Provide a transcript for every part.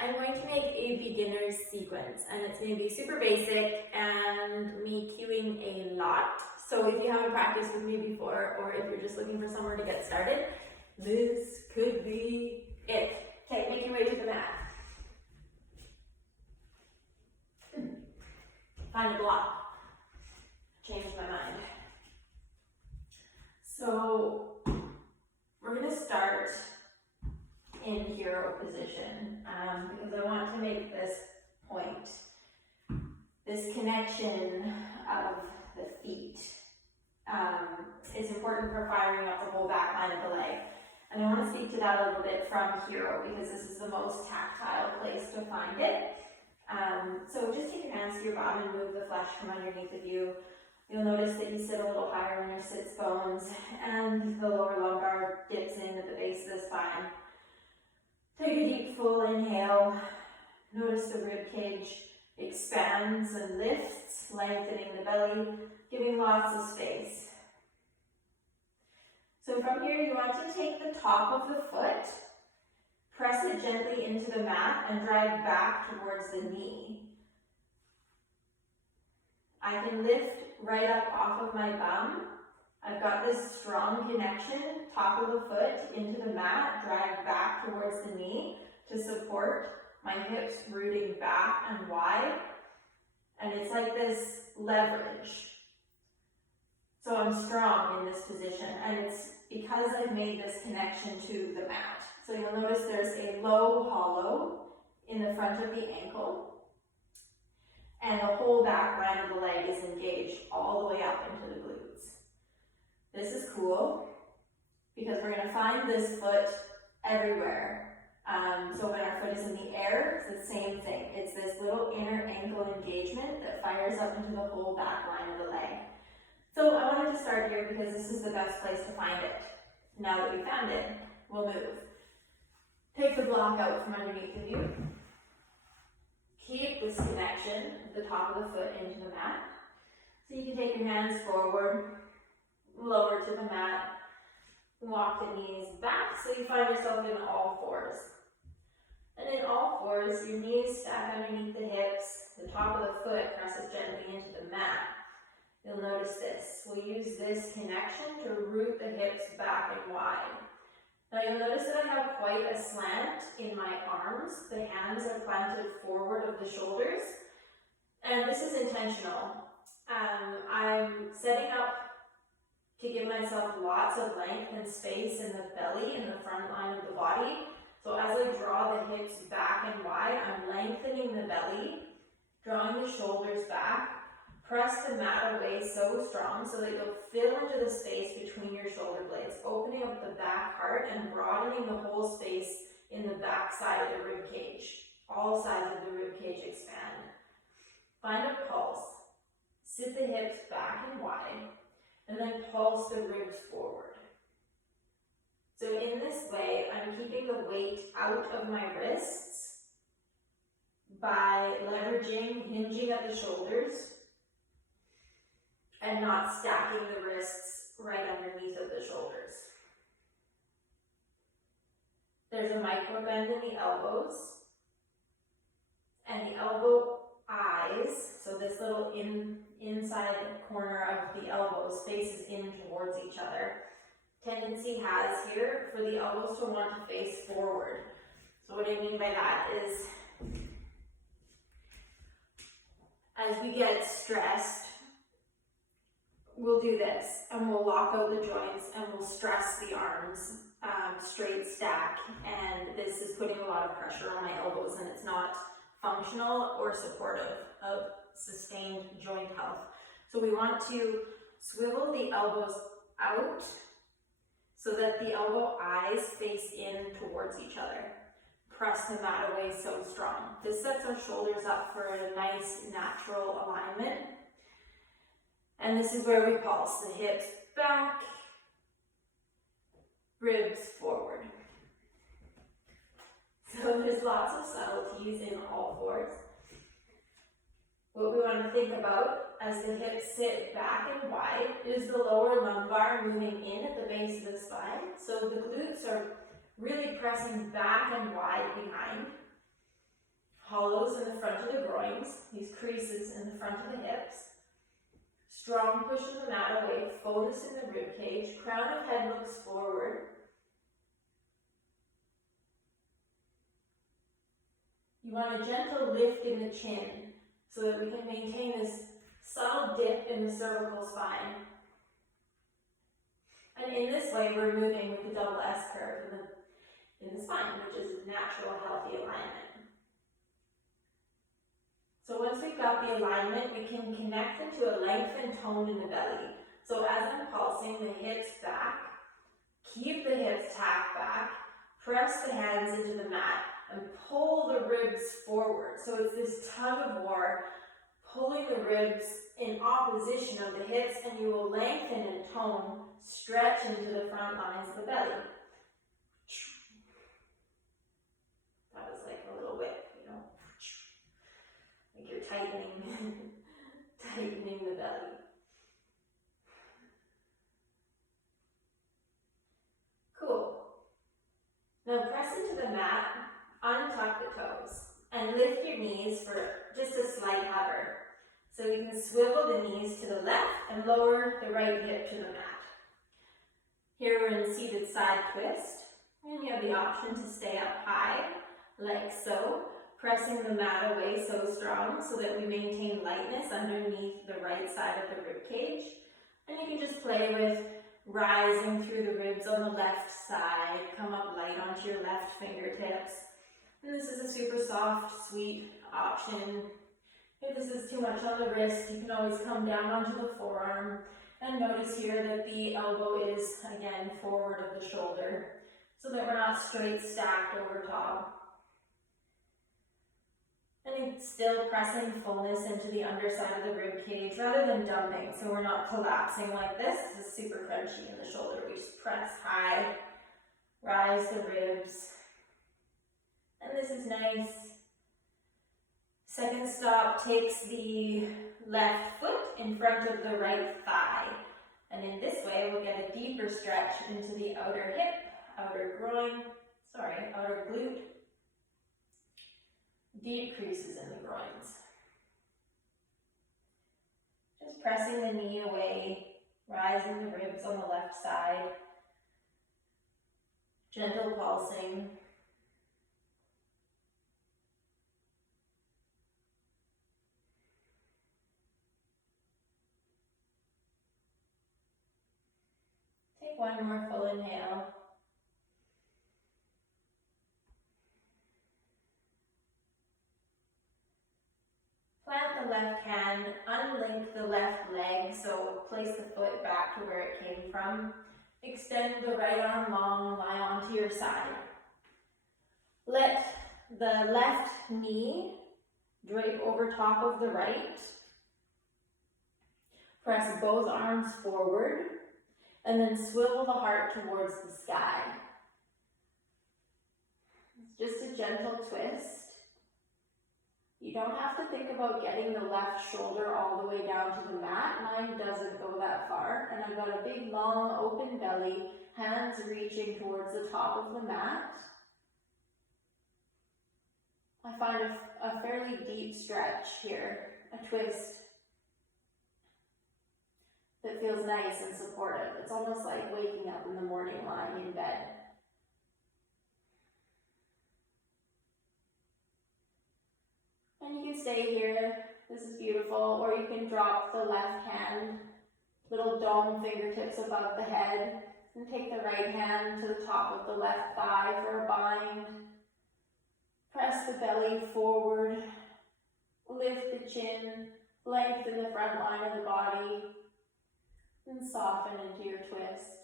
I'm going to make a beginner's sequence, and it's going to be super basic and me cueing a lot. So if you haven't practiced with me before, or if you're just looking for somewhere to get started, this could be it. Okay, make your way to the mat. Find a block. Changed my mind. So we're going to start in hero position because I want to make this point. This connection of the feet is important for firing up the whole back line of the leg. And I want to speak to that a little bit from hero because this is the most tactile place to find it. So just take your hands to your bottom and move the flesh from underneath of you. You'll notice that you sit a little higher in your sits bones and the lower lumbar dips in at the base of the spine. Take a deep full inhale. Notice the rib cage expands and lifts, lengthening the belly, giving lots of space. So from here you want to take the top of the foot, press it gently into the mat and drag back towards the knee. I can lift right up off of my bum. I've got this strong connection, top of the foot into the mat, drag back towards the knee to support my hips rooting back and wide. And it's like this leverage. So I'm strong in this position, and it's because I've made this connection to the mat. So you'll notice there's a low hollow in the front of the ankle, and the whole back line of the leg is engaged all the way up into the glutes. This is cool because we're going to find this foot everywhere. So when our foot is in the air, it's the same thing. It's this little inner ankle engagement that fires up into the whole back line of the leg. So I wanted to start here because this is the best place to find it. Now that we found it, we'll move. Take the block out from underneath of you. Keep this connection, the top of the foot into the mat. So you can take your hands forward, lower to the mat, walk the knees back so you find yourself in all fours. And in all fours, your knees stack underneath the hips, the top of the foot presses gently into the mat. You'll notice this. We'll use this connection to root the hips back and wide. Now you'll notice that I have quite a slant in my arms. The hands are planted forward of the shoulders, and this is intentional. I'm setting up to give myself lots of length and space in the belly and the front line of the body. So as I draw the hips back and wide, I'm lengthening the belly, drawing the shoulders back. Press the mat away so strong so that you'll fill into the space between your shoulder blades, opening up the back heart and broadening the whole space in the back side of the rib cage. All sides of the rib cage expand. Find a pulse. Sit the hips back and wide, and then pulse the ribs forward. So in this way, I'm keeping the weight out of my wrists by leveraging, hinging at the shoulders, and not stacking the wrists right underneath of the shoulders. There's a micro bend in the elbows, and the elbow eyes, so this little inside corner of the elbows faces in towards each other. Tendency has here for the elbows to want to face forward. So what I mean by that is, as we get stressed, we'll do this, and we'll lock out the joints, and we'll stress the arms, straight stack, and this is putting a lot of pressure on my elbows, and it's not functional or supportive of sustained joint health. So we want to swivel the elbows out so that the elbow eyes face in towards each other. Press the mat away so strong. This sets our shoulders up for a nice natural alignment. And this is where we pulse the hips back, ribs forward. So there's lots of subtleties in all fours. What we want to think about as the hips sit back and wide is the lower lumbar moving in at the base of the spine. So the glutes are really pressing back and wide behind. hollows in the front of the groins, these creases in the front of the hips. Strong push of the mat away, focus in the rib cage, crown of head looks forward. You want a gentle lift in the chin so that we can maintain this subtle dip in the cervical spine. And in this way, we're moving with the double S curve in the spine, which is natural, healthy alignment. So once we've got the alignment, we can connect into a lengthened tone in the belly. So as I'm pulsing the hips back, keep the hips tacked back, press the hands into the mat, and pull the ribs forward. So it's this tug of war, pulling the ribs in opposition of the hips, and you will lengthen and tone, stretch into the front lines of the belly. That was like a little whip, you know. Like you're tightening, tightening the belly. Cool. Now press into the mat, untuck the toes, and lift your knees for just a slight hover. So you can swivel the knees to the left and lower the right hip to the mat. Here we're in seated side twist, and you have the option to stay up high, like so, pressing the mat away so strong so that we maintain lightness underneath the right side of the rib cage. And you can just play with rising through the ribs on the left side, come up light onto your left fingertips. And this is a super soft, sweet option. If this is too much on the wrist, you can always come down onto the forearm. And notice here that the elbow is, again, forward of the shoulder, so that we're not straight stacked over top. And it's still pressing fullness into the underside of the rib cage rather than dumping, so we're not collapsing like this. This is super crunchy in the shoulder. We just press high, rise the ribs. And this is nice. Second stop takes the left foot in front of the right thigh. And in this way, we'll get a deeper stretch into the outer hip, outer glute. Deep creases in the groins. Just pressing the knee away, rising the ribs on the left side. Gentle pulsing. Take one more full inhale. Plant the left hand, unlink the left leg, so place the foot back to where it came from. Extend the right arm long, lie onto your side. Let the left knee drape over top of the right. Press both arms forward, and then swivel the heart towards the sky. Just a gentle twist. You don't have to think about getting the left shoulder all the way down to the mat. Mine doesn't go that far. And I've got a big, long, open belly, hands reaching towards the top of the mat. I find a fairly deep stretch here, a twist that feels nice and supportive. It's almost like waking up in the morning lying in bed. And you can stay here, this is beautiful, or you can drop the left hand, little dome fingertips above the head, and take the right hand to the top of the left thigh for a bind. Press the belly forward, lift the chin, lengthen the front line of the body, and soften into your twist.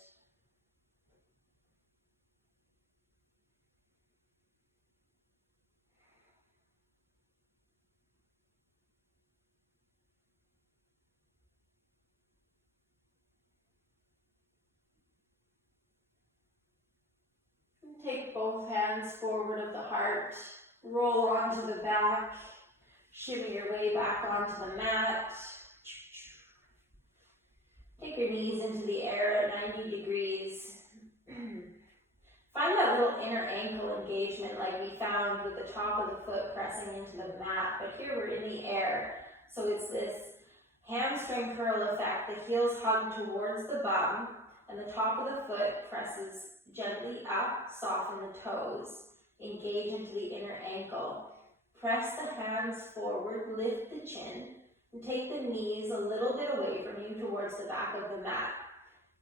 Take both hands forward of the heart, roll onto the back, shimmy your way back onto the mat. Take your knees into the air at 90 degrees. Find that little inner ankle engagement like we be found with the top of the foot pressing into the mat, but here we're in the air. So it's this hamstring curl effect. The heels hug towards the bum, and the top of the foot presses gently up, soften the toes, engage into the inner ankle. Press the hands forward, lift the chin, and take the knees a little bit away from you towards the back of the mat.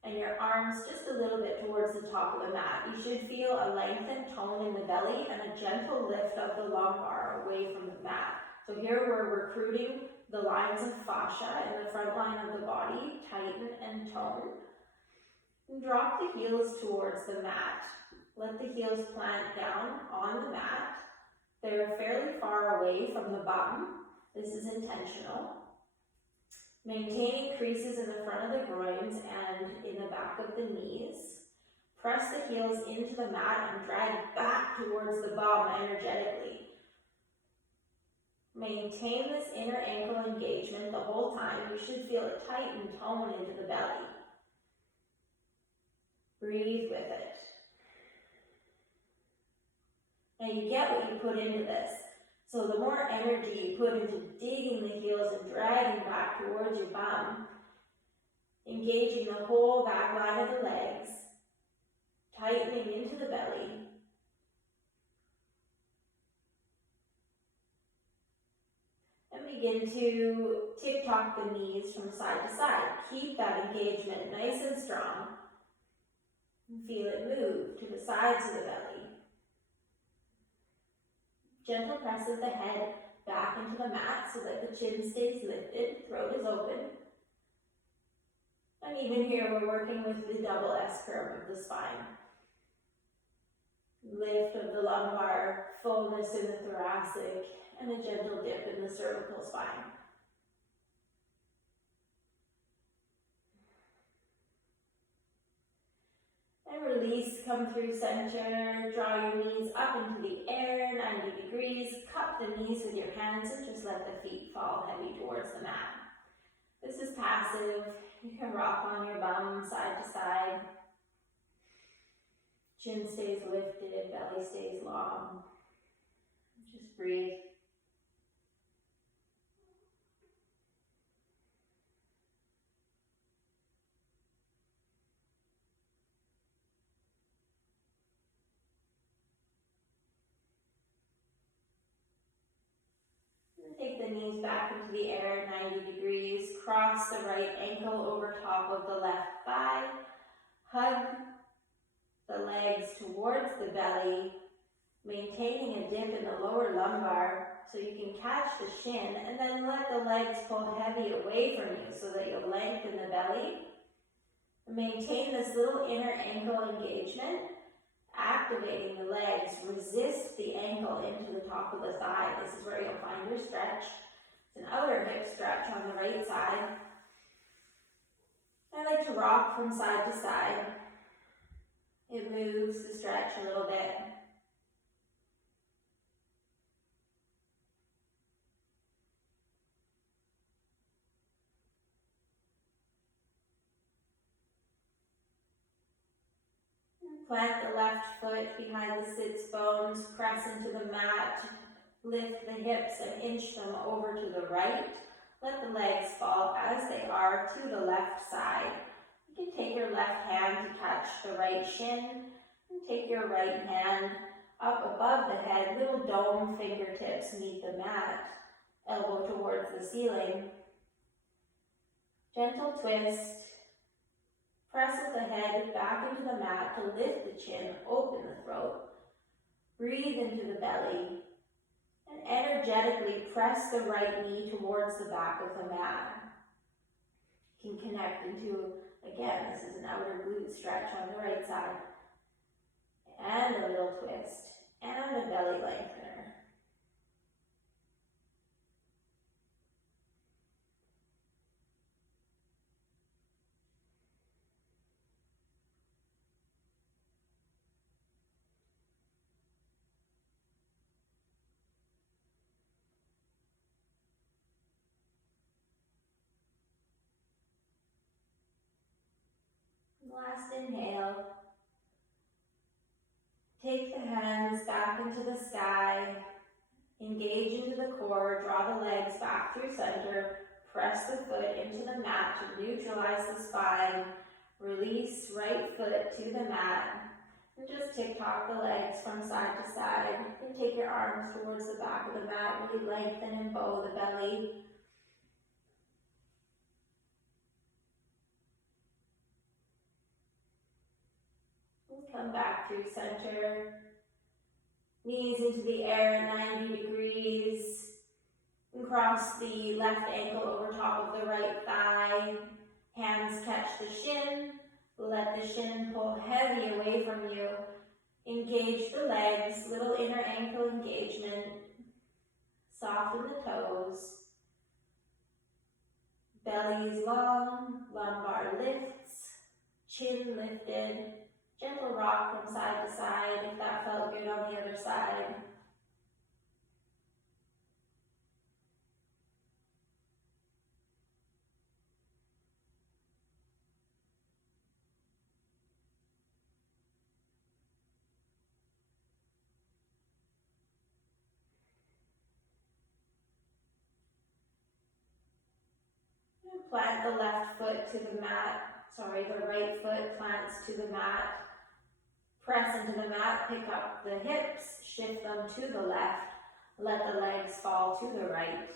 And your arms just a little bit towards the top of the mat. You should feel a lengthened tone in the belly and a gentle lift of the lumbar away from the mat. So here we're recruiting the lines of fascia in the front line of the body, tighten and tone. And drop the heels towards the mat. Let the heels plant down on the mat. They're fairly far away from the bum. This is intentional. Maintaining creases in the front of the groins and in the back of the knees. Press the heels into the mat and drag back towards the bum energetically. Maintain this inner ankle engagement the whole time. You should feel it tighten tone into the belly. Breathe with it. Now you get what you put into this. So the more energy you put into digging the heels and dragging back towards your bum, engaging the whole back line of the legs, tightening into the belly, and begin to tick-tock the knees from side to side. Keep that engagement nice and strong. And feel it move to the sides of the belly. Gentle press of the head back into the mat so that the chin stays lifted, throat is open. And even here we're working with the double S curve of the spine. Lift of the lumbar, fullness in the thoracic, and a gentle dip in the cervical spine. And release, come through center, draw your knees up into the air, 90 degrees, cup the knees with your hands and just let the feet fall heavy towards the mat. This is passive. You can rock on your bum side to side. Chin stays lifted, belly stays long. Just breathe. Take the knees back into the air, 90 degrees. Cross the right ankle over top of the left thigh. Hug the legs towards the belly, maintaining a dip in the lower lumbar so you can catch the shin, and then let the legs pull heavy away from you so that you'll lengthen the belly. Maintain this little inner ankle engagement. Activating the legs, resist the ankle into the top of the thigh. This is where you'll find your stretch. It's an outer hip stretch on the right side. I like to rock from side to side. It moves the stretch a little bit. Plant the left foot behind the sits bones, press into the mat, lift the hips and inch them over to the right. Let the legs fall as they are to the left side. You can take your left hand to touch the right shin, and take your right hand up above the head, little dome fingertips meet the mat, elbow towards the ceiling. Gentle twist. Press the head back into the mat to lift the chin, open the throat. Breathe into the belly. And energetically press the right knee towards the back of the mat. You can connect into, again, this is an outer glute stretch on the right side. And a little twist. And a belly lengthener. Last inhale. Take the hands back into the sky, engage into the core, draw the legs back through center, press the foot into the mat to neutralize the spine, release right foot to the mat, and just tick-tock the legs from side to side, and take your arms towards the back of the mat, really lengthen and bow the belly. Come back through center, knees into the air at 90 degrees, and cross the left ankle over top of the right thigh, hands catch the shin, let the shin pull heavy away from you, engage the legs, little inner ankle engagement, soften the toes, belly is long, lumbar lifts, chin lifted, gentle rock from side to side if that felt good on the other side. Plant the left foot to the mat, the right foot plants to the mat. Press into the mat, pick up the hips, shift them to the left, let the legs fall to the right.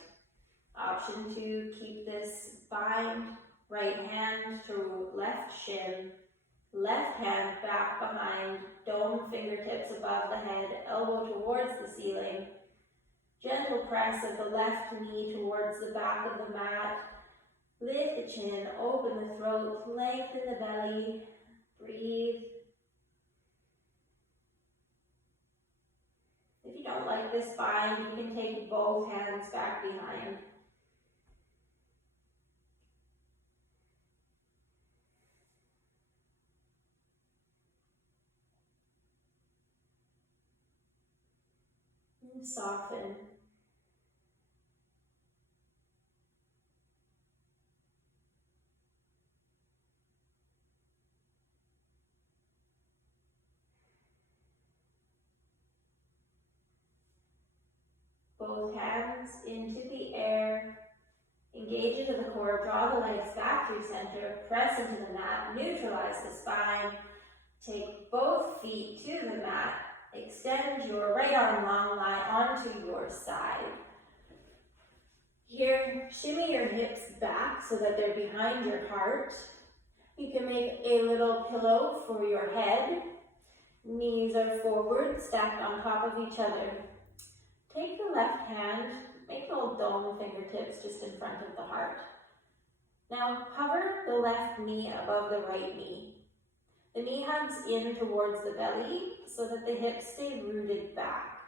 Option 2, keep this bind, right hand to left shin, left hand back behind, dome fingertips above the head, elbow towards the ceiling. Gentle press of the left knee towards the back of the mat. Lift the chin, open the throat, lengthen the belly, breathe. If you don't like this bind, you can take both hands back behind. And soften. Both hands into the air, engage into the core, draw the legs back through center, press into the mat, neutralize the spine, take both feet to the mat, extend your right arm long, lie onto your side. Here, shimmy your hips back so that they're behind your heart. You can make a little pillow for your head. Knees are forward, stacked on top of each other. Take the left hand, make little dome fingertips just in front of the heart. Now hover the left knee above the right knee. The knee hugs in towards the belly so that the hips stay rooted back.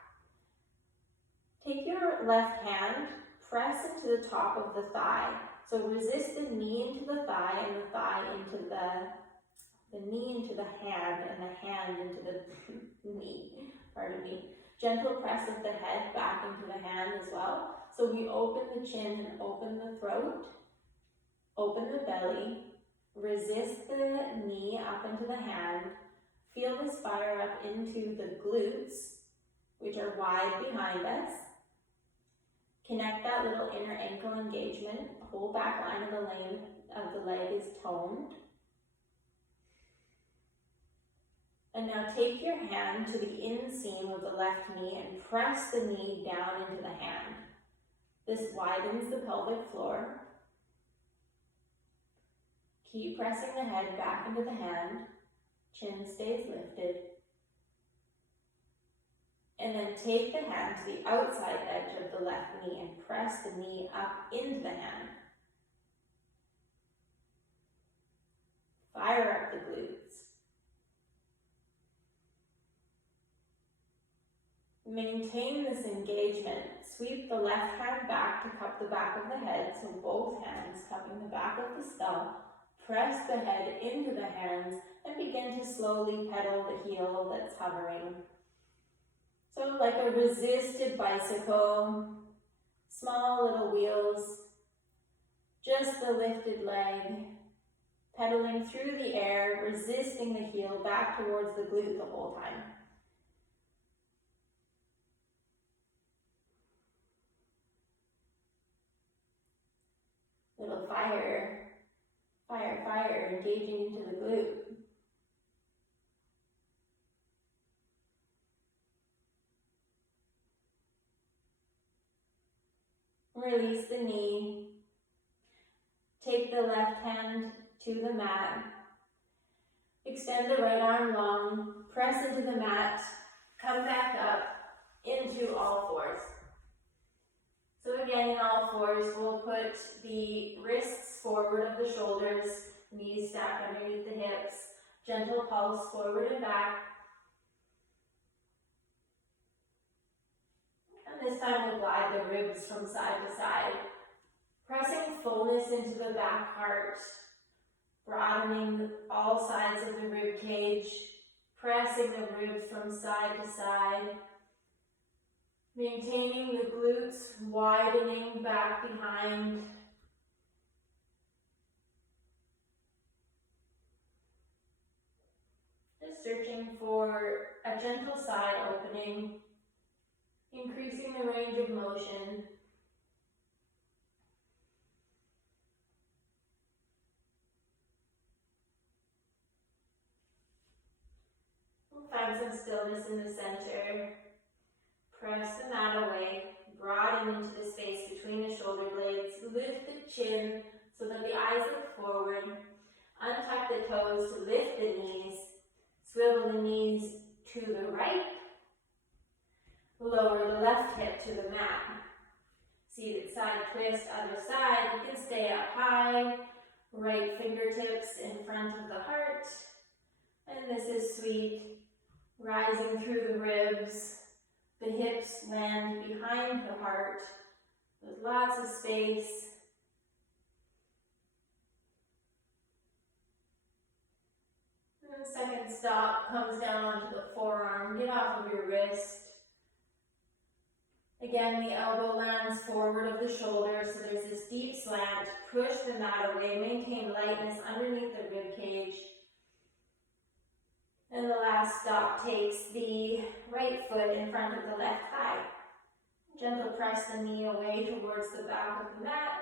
Take your left hand, press into the top of the thigh. So resist the knee into the thigh and the thigh into the knee into the hand and the hand into the knee, pardon me. Gentle press of the head back into the hand as well. So we open the chin and open the throat, open the belly, resist the knee up into the hand, feel this fire up into the glutes, which are wide behind us. Connect that little inner ankle engagement, whole back line of the leg is toned. And now take your hand to the inseam of the left knee and press the knee down into the hand. This widens the pelvic floor. Keep pressing the head back into the hand. Chin stays lifted. And then take the hand to the outside edge of the left knee and press the knee up into the hand. Fire up the glutes. Maintain this engagement. Sweep the left hand back to cup the back of the head, so both hands cupping the back of the skull. Press the head into the hands and begin to slowly pedal the heel that's hovering. So like a resisted bicycle, small little wheels, just the lifted leg, pedaling through the air, resisting the heel back towards the glute the whole time. Little fire, fire, fire, engaging into the glute. Release the knee. Take the left hand to the mat. Extend the right arm long. Press into the mat. Come back up into all fours. So again, in all fours, we'll put the wrists forward of the shoulders, knees stacked underneath the hips, gentle pulse forward and back. And this time we'll glide the ribs from side to side, pressing fullness into the back heart, broadening all sides of the rib cage, pressing the ribs from side to side, maintaining the glutes, widening back behind. Just searching for a gentle side opening, increasing the range of motion. Find some stillness in the center. Press the mat away, broaden into the space between the shoulder blades. Lift the chin so that the eyes look forward. Untuck the toes to lift the knees. Swivel the knees to the right. Lower the left hip to the mat. Seated side twist, other side. You can stay up high. Right fingertips in front of the heart. And this is sweet. Rising through the ribs. The hips land behind the heart with lots of space. And the second stop comes down onto the forearm. Get off of your wrist. Again, the elbow lands forward of the shoulder, so there's this deep slant. Push the mat away. Maintain lightness underneath the rib cage. And the last stop takes the right foot in front of the left thigh. Gentle press the knee away towards the back of the mat.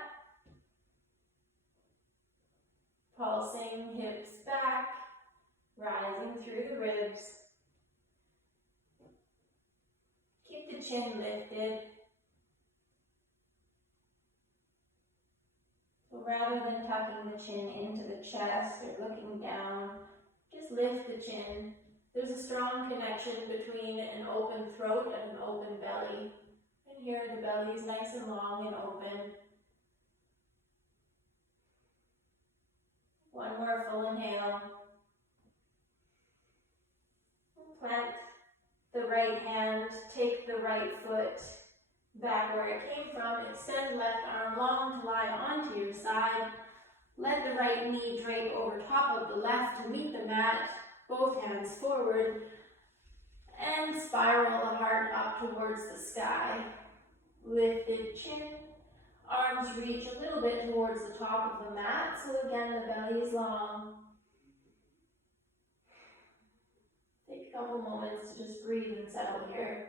Pulsing hips back, rising through the ribs. Keep the chin lifted. So rather than tucking the chin into the chest or looking down, just lift the chin. There's a strong connection between an open throat and an open belly. And here the belly is nice and long and open. One more full inhale. Plant the right hand, take the right foot back where it came from. Extend left arm long to lie onto your side. Let the right knee drape over top of the left to meet the mat, both hands forward, and spiral the heart up towards the sky. Lifted chin, arms reach a little bit towards the top of the mat, so again the belly is long. Take a couple moments to just breathe and settle here.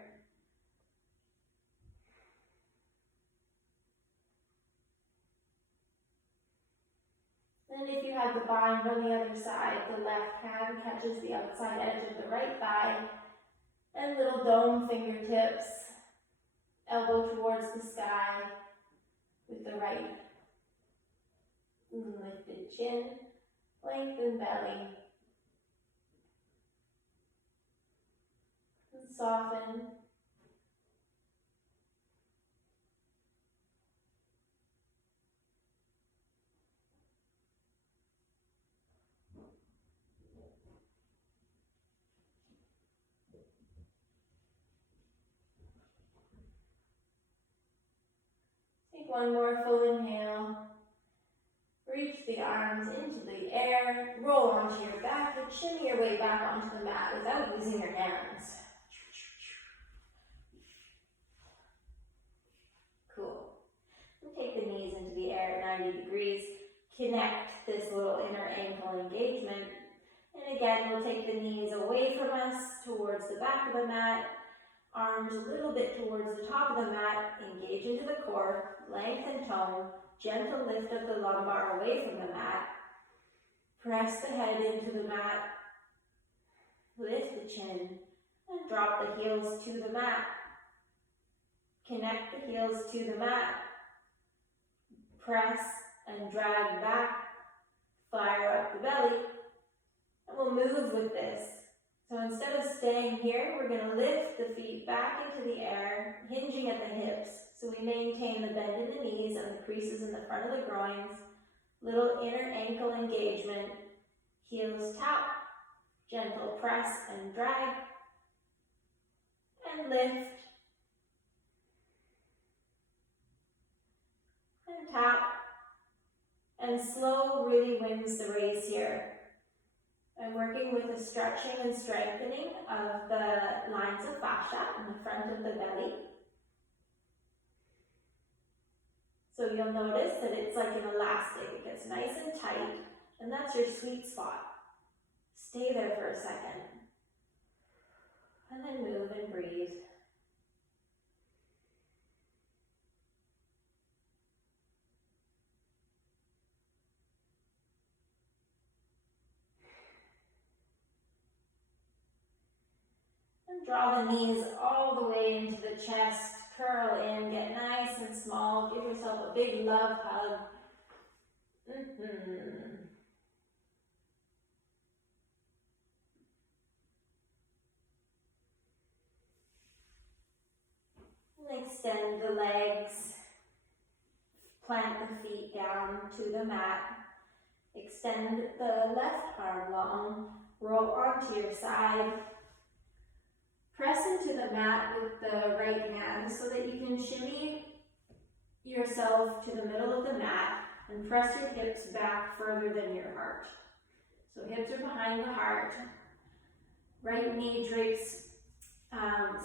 And if you have the bind on the other side, the left hand catches the outside edge of the right thigh, and little dome fingertips, elbow towards the sky with the right. Lifted chin, lengthen belly. And soften. Take one more full inhale. Reach the arms into the air. Roll onto your back and shimmy your way back onto the mat without using your hands. Cool. And take the knees into the air at 90 degrees. Connect this little inner ankle engagement. And again, we'll take the knees away from us towards the back of the mat. Arms a little bit towards the top of the mat. Engage into the core. Lengthen tone. Gentle lift of the lumbar away from the mat. Press the head into the mat. Lift the chin and drop the heels to the mat. Connect the heels to the mat. Press and drag back. Fire up the belly. And we'll move with this. So instead of staying here, we're going to lift the feet back into the air, hinging at the hips. So we maintain the bend in the knees and the creases in the front of the groins. Little inner ankle engagement. Heels tap. Gentle press and drag. And lift. And tap. And slow really wins the race here. I'm working with a stretching and strengthening of the lines of fascia in the front of the belly. So you'll notice that it's like an elastic. It gets nice and tight, and that's your sweet spot. Stay there for a second. And then move and breathe. And draw the knees all the way into the chest. Curl in, get nice and small. Give yourself a big love hug. And extend the legs. Plant the feet down to the mat. Extend the left arm long. Roll onto your side. Press into the mat with the right hand so that you can shimmy yourself to the middle of the mat and press your hips back further than your heart. So hips are behind the heart. Right knee drapes,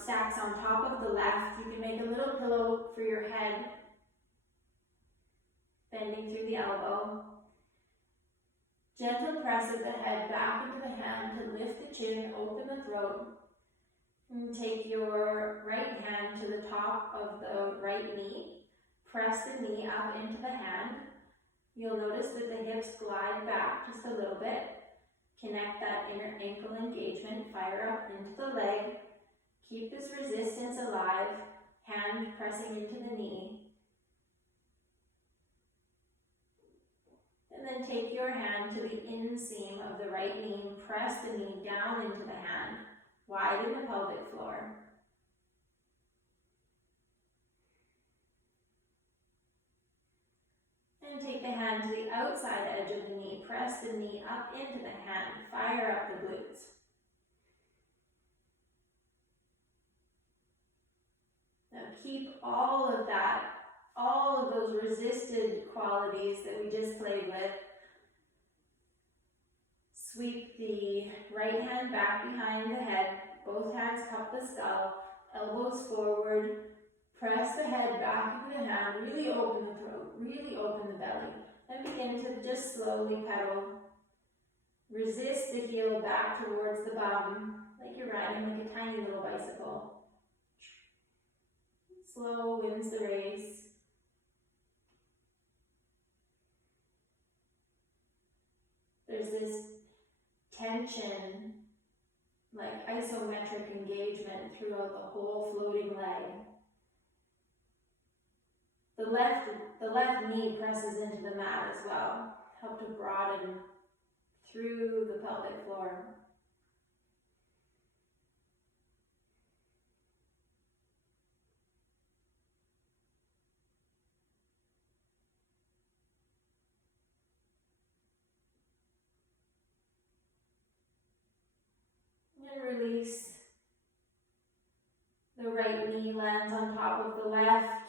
stacks on top of the left. You can make a little pillow for your head, bending through the elbow. Gentle press of the head back into the hand to lift the chin, open the throat. And take your right hand to the top of the right knee. Press the knee up into the hand. You'll notice that the hips glide back just a little bit. Connect that inner ankle engagement. Fire up into the leg. Keep this resistance alive. Hand pressing into the knee. And then take your hand to the inseam of the right knee and press the knee down into the hand. Widen the pelvic floor. And take the hand to the outside edge of the knee. Press the knee up into the hand. Fire up the glutes. Now keep all of that, all of those resisted qualities that we just played with. Sweep the right hand back behind the head. Both hands cup the skull. Elbows forward. Press the head back into the hand. Really open the throat. Really open the belly. And begin to just slowly pedal. Resist the heel back towards the bum, like you're riding like a tiny little bicycle. Slow wins the race. There's this tension, like isometric engagement throughout the whole floating leg. The left knee presses into the mat as well. Help to broaden through the pelvic floor. And release. The right knee lands on top of the left.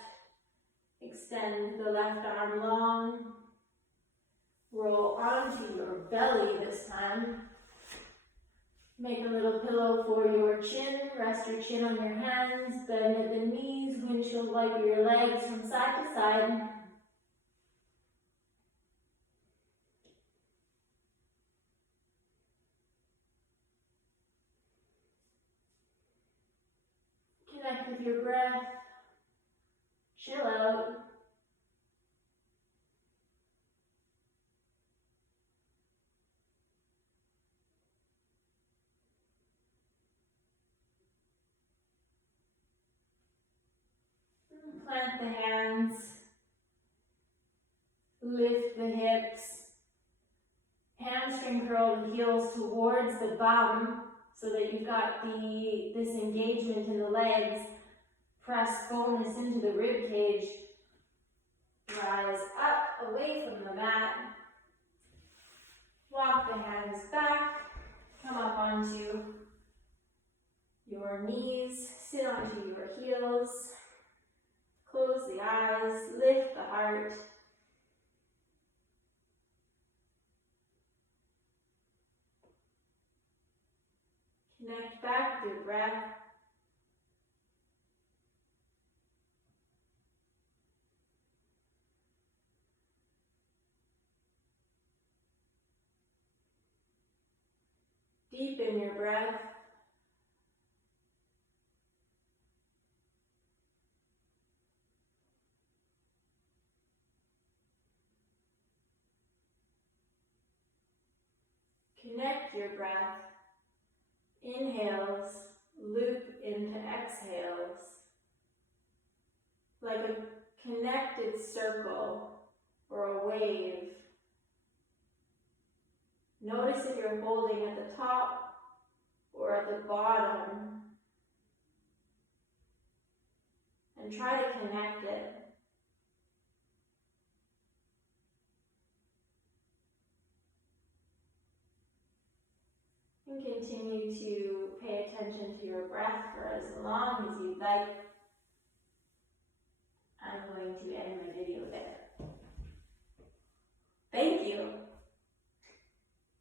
Extend the left arm long. Roll onto your belly this time. Make a little pillow for your chin. Rest your chin on your hands. Bend at the knees. Windshield wiper your legs from side to side. Connect with your breath. Chill out. Plant the hands, lift the hips, hamstring curl the heels towards the bum so that you've got this engagement in the legs. Press fullness into the rib cage. Rise up away from the mat. Walk the hands back. Come up onto your knees. Sit onto your heels. Close the eyes. Lift the heart. Connect back with your breath. Deepen your breath. Connect your breath. Inhales loop into exhales like a connected circle or a wave. Notice if you're holding at the top or at the bottom, and try to connect it. And continue to pay attention to your breath for as long as you'd like.